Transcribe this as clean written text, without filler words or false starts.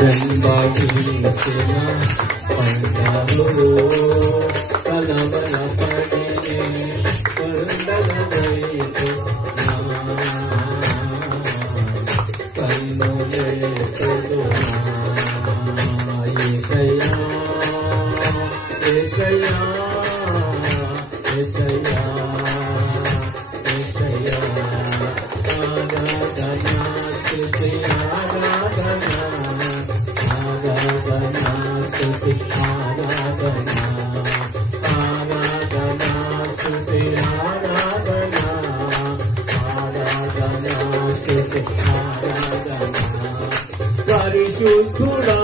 జన్మగించిన పండవు కలవల పడే కొండల వైపు కన్నులే ఏసయ్యా ఏసయ్యా ఏసయ్యా ఏసయ్యా ఆరాధనా స్తుతి ఆరాధనా ఆరాధనా స్తుతి ఆరాధనా ఆరాధనా స్తుతి ఆరాధనా ఆరాధనా స్తుతి ఆరాధనా పరిశుద్ధుడా